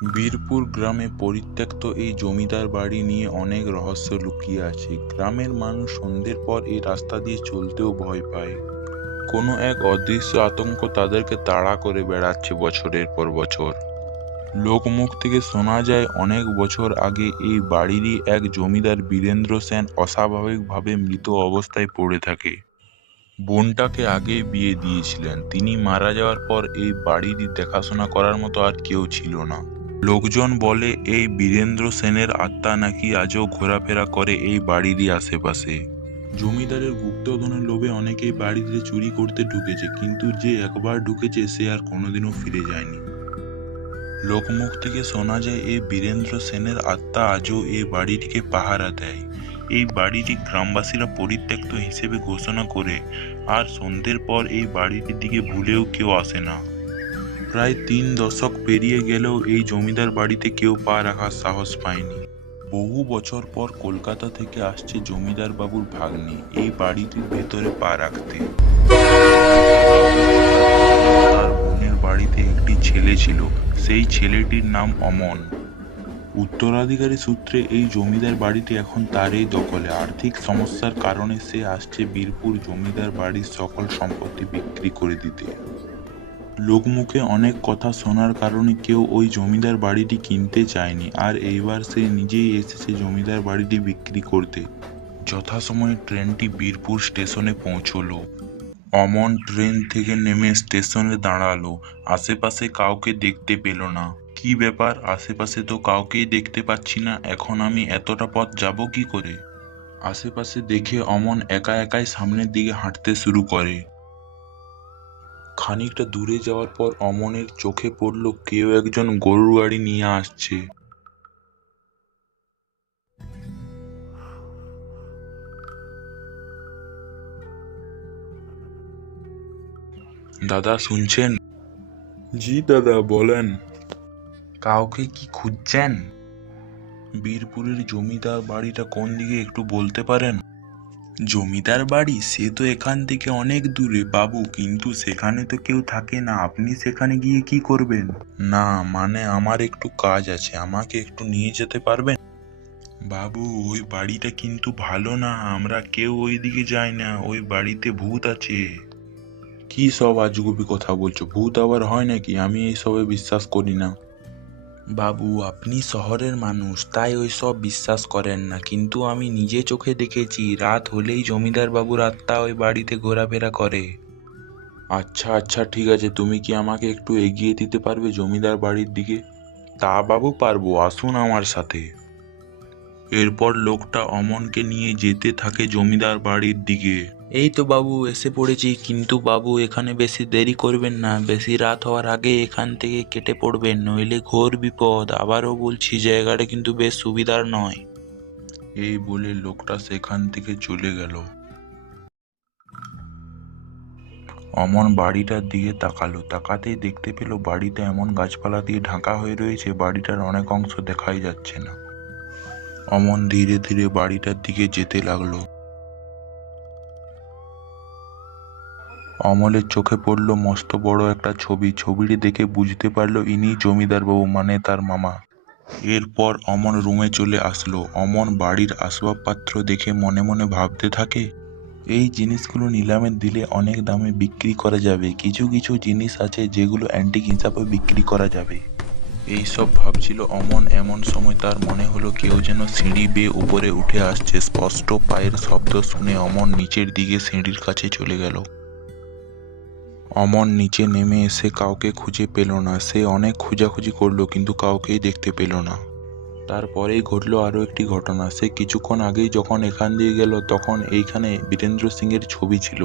বীরপুর গ্রামে পরিত্যক্ত এই জমিদার বাড়ি নিয়ে অনেক রহস্য লুকিয়ে আছে। গ্রামের মানুষ সন্ধ্যের পর এই রাস্তা দিয়ে চলতেও ভয় পায়। কোনো এক অদৃশ্য আতঙ্ক তাদেরকে তাড়া করে বেড়াচ্ছে বছরের পর বছর। লোকমুখ থেকে শোনা যায়, অনেক বছর আগে এই বাড়িরই এক জমিদার বীরেন্দ্র সেন অস্বাভাবিকভাবে মৃত অবস্থায় পড়ে থাকে। বোনটাকে আগেই বিয়ে দিয়েছিলেন। তিনি মারা যাওয়ার পর এই বাড়িরই দেখাশোনা করার মতো আর কেউ ছিল না। লোকজন বলে, এই বীরেন্দ্র সেনের আত্মা নাকি আজও ঘোরাফেরা করে এই বাড়িরই আশেপাশে? জমিদারের গুপ্তধনের লোভে অনেকেই বাড়িতে চুরি করতে ঢুকেছে, কিন্তু যে একবার ঢুকেছে সে আর কোনোদিনও ফিরে যায়নি। লোকমুখ থেকে শোনা যায়, এই বীরেন্দ্র সেনের আত্মা আজও এই বাড়িটিকে পাহারা দেয়। এই বাড়িটি গ্রামবাসীরা পরিত্যক্ত হিসেবে ঘোষণা করে, আর সন্ধ্যের পর এই বাড়িটির দিকে ভুলেও কেউ আসে না। প্রায় তিন দশক পেরিয়ে গেলেও এই জমিদার বাড়িতে কেউ পা রাখার সাহস পায়নি। বহু বছর পর কলকাতা থেকে আসছে জমিদার বাবুর ভাগ্নি। এই বাড়িটির ভেতরে পা রাখতে। তার বোনের বাড়িতে একটি ছেলে ছিল। সেই ছেলেটির নাম অমন। উত্তরাধিকারী সূত্রে এই জমিদার বাড়িটি এখন তারই দখলে। আর্থিক সমস্যার কারণে সে আসছে বীরপুর জমিদার বাড়ির সকল সম্পত্তি বিক্রি করে দিতে। লোকমুখে অনেক কথা শোনার কারণে কেউ ওই জমিদার বাড়িটি কিনতে চায়নি। আর এইবার সে নিজেই এসেছে জমিদার বাড়িটি বিক্রি করতে। যথাসময়ে ট্রেনটি বীরপুর স্টেশনে পৌঁছলো। অমন ট্রেন থেকে নেমে স্টেশনে দাঁড়াল। আশেপাশে কাউকে দেখতে পেল না। কি ব্যাপার? আশেপাশে তো কাউকেই দেখতে পাচ্ছি না। এখন আমি এতটা পথ যাব কি করে? আশেপাশে দেখে অমন একা একাই সামনের দিকে হাঁটতে শুরু করে। খানিকটা দূরে যাওয়ার পর অমনের চোখে পড়ল কেউ একজন গরুর গাড়ি নিয়ে আসছে। দাদা, শুনছেন? জি দাদা, বলেন। কাউকে কি খুঁজছেন? বীরপুরের জমিদার বাড়িটা কোন দিকে একটু বলতে পারেন? জমিদার বাড়ি? সে তো এখান থেকে অনেক দূরে। বাবু, কিন্তু সেখানে তো কেউ থাকে না। আপনি সেখানে গিয়ে কি করবেন? না মানে আমার একটু কাজ আছে। আমাকে একটু নিয়ে যেতে পারবেন? বাবু, ওই বাড়িটা কিন্তু ভালো না। আমরা কেউ ওই দিকে যাই না। ওই বাড়িতে ভূত আছে। কি সব আজগুবি কথা বলছো? ভূত আবার হয় নাকি? আমি এই সবে বিশ্বাস করি না। বাবু, আপনি শহরের মানুষ, তাই ওই সব বিশ্বাস করেন না। কিন্তু আমি নিজে চোখে দেখেছি, রাত হলেই জমিদার বাবুর আত্মা ওই বাড়িতে ঘোরাফেরা করে। আচ্ছা আচ্ছা ঠিক আছে, তুমি কি আমাকে একটু এগিয়ে দিতে পারবে জমিদার বাড়ির দিকে? তা বাবু পারব, আসুন আমার সাথে। এরপর লোকটা অমনকে নিয়ে যেতে থাকে জমিদার বাড়ির দিকে। এই তো বাবু, এসে পড়েছি। কিন্তু বাবু, এখানে বেশি দেরি করবেন না। বেশি রাত হওয়ার আগে এখান থেকে কেটে পড়বেন, নইলে ঘোর বিপদ। আবারও বলছি, জায়গাটা কিন্তু বেশ সুবিধার নয়। এই বলে লোকটা সেখান থেকে চলে গেল। অমন বাড়িটার দিকে তাকালো। তাকাতেই দেখতে পেল বাড়িতে এমন গাছপালা দিয়ে ঢাকা হয়ে রয়েছে, বাড়িটার অনেক অংশ দেখাই যাচ্ছে না। অমন ধীরে ধীরে বাড়িটার দিকে যেতে লাগল। অমলের চোখে পড়ল মস্ত বড় একটা ছবি। ছবিটি দেখে বুঝতে পারল ইনি জমিদার বাবু মানে তার মামা। এরপর অমন রুমে চলে আসলো। অমন বাড়ির আসবাবপত্র দেখে মনে মনে ভাবতে থাকে, এই জিনিসগুলো নিলামে দিলে অনেক দামে বিক্রি করা যাবে। কিছু কিছু জিনিস আছে যেগুলো অ্যান্টিক হিসাবে বিক্রি করা যাবে। এই সব ভাবছিল অমন। এমন সময় তার মনে হলো কেউ যেন সিঁড়ি বেয়ে উপরে উঠে আসছে। স্পষ্ট পায়ের শব্দ শুনে অমন নিচের দিকে সিঁড়ির কাছে চলে গেল। অমন নিচে নেমে এসে কাউকে খুঁজে পেল না। সে অনেক খোঁজাখুঁজি করল, কিন্তু কাউকেই দেখতে পেল না। তারপরেই ঘটলো আরও একটি ঘটনা। সে কিছুক্ষণ আগেই যখন এখান দিয়ে গেল, তখন এইখানে বীরেন্দ্র সিংয়ের ছবি ছিল।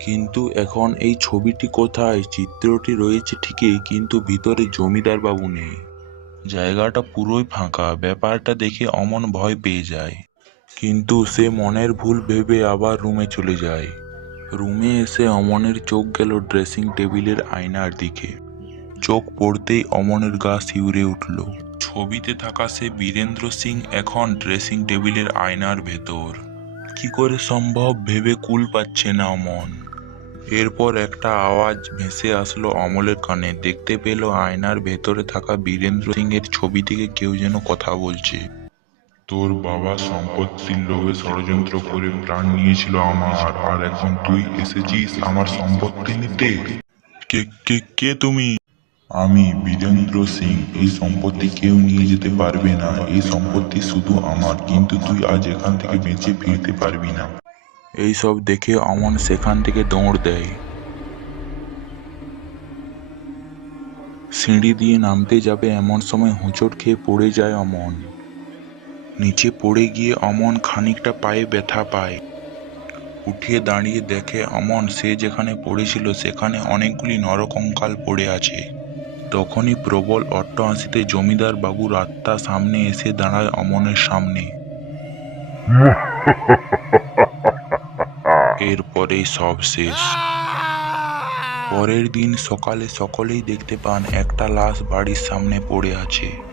কিন্তু এখন এই ছবিটি কোথায়? চিত্রটি রয়েছে ঠিকই, কিন্তু ভিতরে জমিদার বাবু নেই। জায়গাটা পুরোই ফাঁকা, ব্যাপারটা দেখে অমন ভয় পেয়ে যায়। কিন্তু সে মনের ভুল ভেবে আবার রুমে চলে যায়। রুমে এসে অমনের চোখ গেল ড্রেসিং টেবিলের আয়নার দিকে। চোখ পড়তেই অমনের গা শিউরে উঠল। ছবিতে থাকা সে বীরেন্দ্র সিং এখন ড্রেসিং টেবিলের আয়নার ভেতর। কি করে সম্ভব ভেবে কুল পাচ্ছে না অমন। এরপর একটা আওয়াজ ভেসে আসলো অমলের কানে। দেখতে পেল আয়নার ভেতরে থাকা বীরেন্দ্র সিং এর ছবি থেকে কেউ যেন কথা বলছে। তোর বাবা সম্পত্তির লোভে ষড়যন্ত্র করে প্রাণ নিয়েছিল আমার, আর এখন তুই এসেছিস আমার সম্পত্তি নিতে? কে কে কে তুমি? আমি বীরেন্দ্র সিং, এই সম্পত্তি কেউ নিয়ে যেতে পারবে না, এই সম্পত্তি শুধু আমার, কিন্তু তুই আজ এখান থেকে বেঁচে ফিরতে পারবি না। এই সব দেখে অমন সেখান থেকে দৌড় দেয়। সিঁড়ি দিয়ে নামতে যাবে এমন সময় হোঁচট খেয়ে পড়ে যায় অমন। নিচে পড়ে গিয়ে অমন খানিকটা পায়ে ব্যথা পায়। উঠিয়ে দাঁড়িয়ে দেখে অমন সে যেখানে পড়েছিল সেখানে অনেকগুলি নরকঙ্কাল পড়ে আছে। তখনই প্রবল অট্টহাসিতে জমিদার বাবুর আত্মা সামনে এসে দাঁড়ায় অমনের সামনে। এরপরেই সব শেষ। পরের দিন সকালে সকলেই দেখতে পান একটা লাশ বাড়ির সামনে পড়ে আছে।